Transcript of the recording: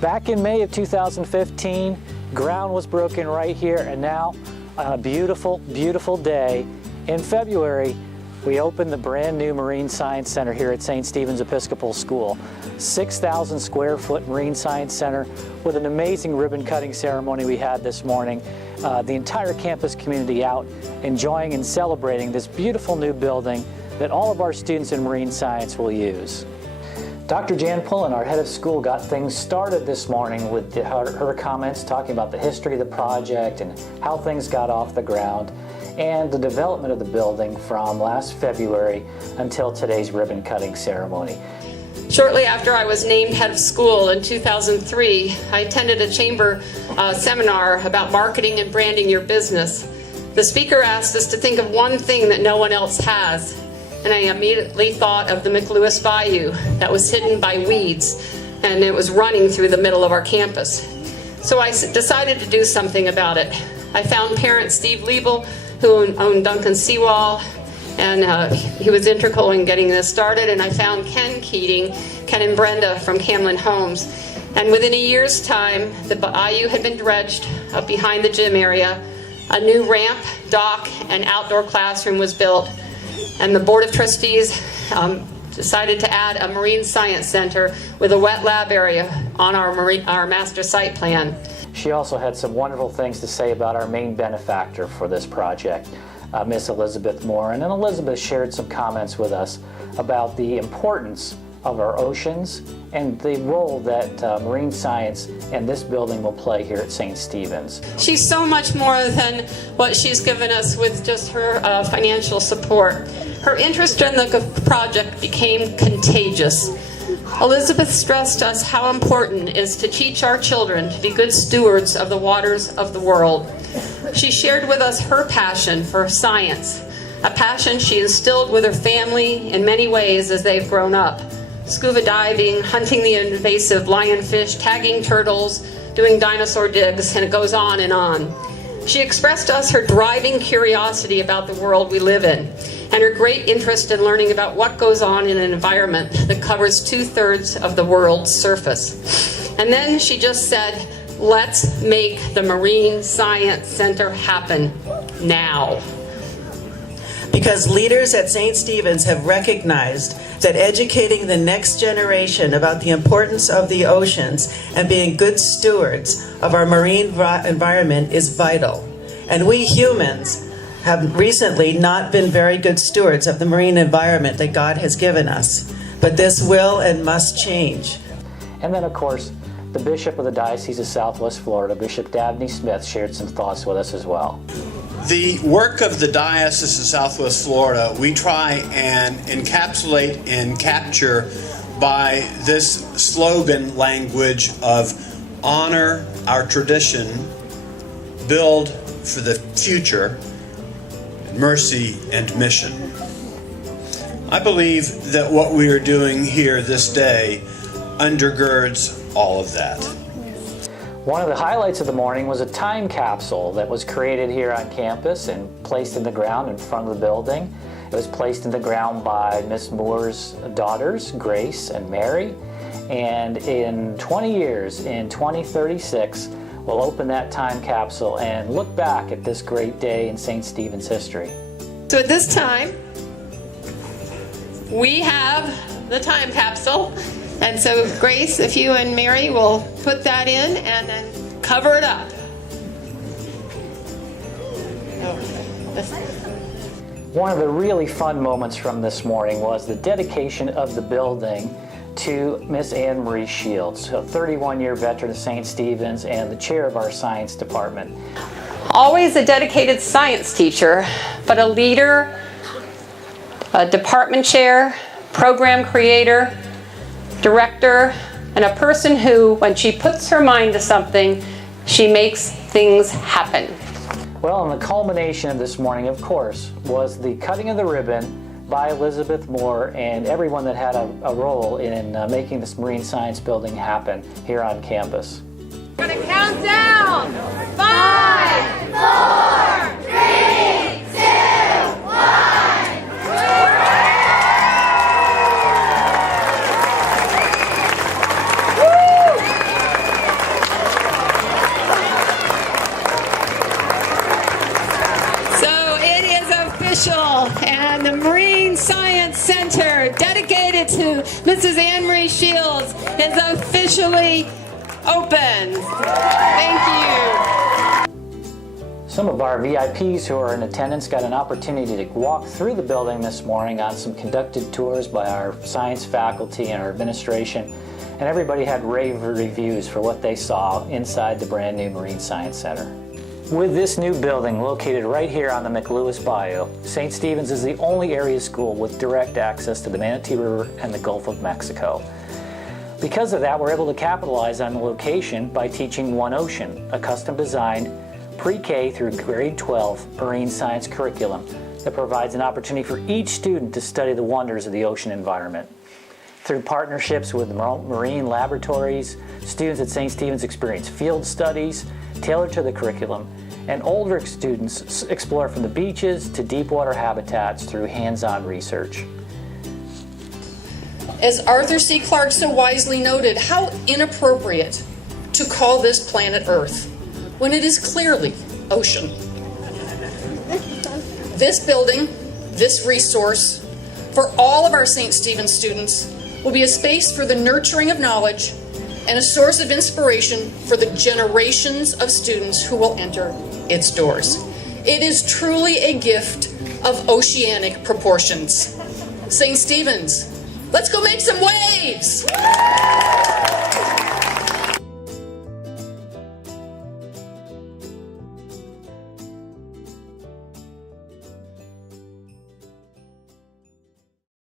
Back in May of 2015, ground was broken right here, and now on a beautiful, beautiful day in February, we opened the brand new Marine Science Center here at St. Stephen's Episcopal School. 6,000 square foot Marine Science Center with an amazing ribbon cutting ceremony we had this morning. The entire campus community out enjoying and celebrating this beautiful new building that all of our students in marine science will use. Dr. Jan Pullen, our head of school, got things started this morning with her comments talking about the history of the project and how things got off the ground, and the development of the building from last February until today's ribbon cutting ceremony. Shortly after I was named head of school in 2003, I attended a chamber seminar about marketing and branding your business. The speaker asked us to think of one thing that no one else has, and I immediately thought of the McLewis Bayou that was hidden by weeds, and it was running through the middle of our campus. So I decided to do something about it. I found parent Steve Liebel, who owned Duncan Seawall, and he was integral in getting this started, and I found Ken and Brenda from Camlin Homes. And within a year's time, the bayou had been dredged up behind the gym area, a new ramp, dock, and outdoor classroom was built, and the Board of Trustees decided to add a Marine Science Center with a wet lab area on our master site plan. She also had some wonderful things to say about our main benefactor for this project, Miss Elizabeth Moore. And then Elizabeth shared some comments with us about the importance of our oceans and the role that marine science and this building will play here at St. Stephen's. She's so much more than what she's given us with just her financial support. Her interest in the project became contagious. Elizabeth stressed us how important it is to teach our children to be good stewards of the waters of the world. She shared with us her passion for science, a passion she instilled with her family in many ways as they've grown up. Scuba diving, hunting the invasive lionfish, tagging turtles, doing dinosaur digs, and it goes on and on. She expressed to us her driving curiosity about the world we live in, and her great interest in learning about what goes on in an environment that covers 2/3 of the world's surface. And then she just said, let's make the Marine Science Center happen now. Because leaders at St. Stephen's have recognized that educating the next generation about the importance of the oceans and being good stewards of our marine environment is vital. And we humans have recently not been very good stewards of the marine environment that God has given us. But this will and must change. And then, of course, the Bishop of the Diocese of Southwest Florida, Bishop Dabney Smith, shared some thoughts with us as well. The work of the Diocese of Southwest Florida, we try and encapsulate and capture by this slogan language of honor our tradition, build for the future, mercy and mission. I believe that what we are doing here this day undergirds all of that. One of the highlights of the morning was a time capsule that was created here on campus and placed in the ground in front of the building. It was placed in the ground by Miss Moore's daughters, Grace and Mary. And in 20 years, in 2036, we'll open that time capsule and look back at this great day in St. Stephen's history. So at this time, we have the time capsule. And so, Grace, if you and Mary will put that in and then cover it up. One of the really fun moments from this morning was the dedication of the building to Miss Anne Marie Shields, a 31-year veteran of St. Stephen's and the chair of our science department. Always a dedicated science teacher, but a leader, a department chair, program creator, director, and a person who, when she puts her mind to something, she makes things happen. Well, and the culmination of this morning, of course, was the cutting of the ribbon by Elizabeth Moore and everyone that had a role in making this marine science building happen here on campus. We're gonna count down. 5, 4, 3, 2, 1. official, and the Marine Science Center, dedicated to Mrs. Anne Marie Shields, is officially open. Thank you. Some of our VIPs who are in attendance got an opportunity to walk through the building this morning on some conducted tours by our science faculty and our administration, and everybody had rave reviews for what they saw inside the brand new Marine Science Center. With this new building located right here on the McLewis Bayou, St. Stephen's is the only area school with direct access to the Manatee River and the Gulf of Mexico. Because of that, we're able to capitalize on the location by teaching One Ocean, a custom-designed pre-K through grade 12 marine science curriculum that provides an opportunity for each student to study the wonders of the ocean environment. Through partnerships with marine laboratories, students at St. Stephen's experience field studies tailored to the curriculum, and older students explore from the beaches to deep water habitats through hands-on research. As Arthur C. Clarke so wisely noted, how inappropriate to call this planet Earth when it is clearly ocean. This building, this resource, for all of our St. Stephen's students, will be a space for the nurturing of knowledge and a source of inspiration for the generations of students who will enter its doors. It is truly a gift of oceanic proportions. St. Stephen's, let's go make some waves!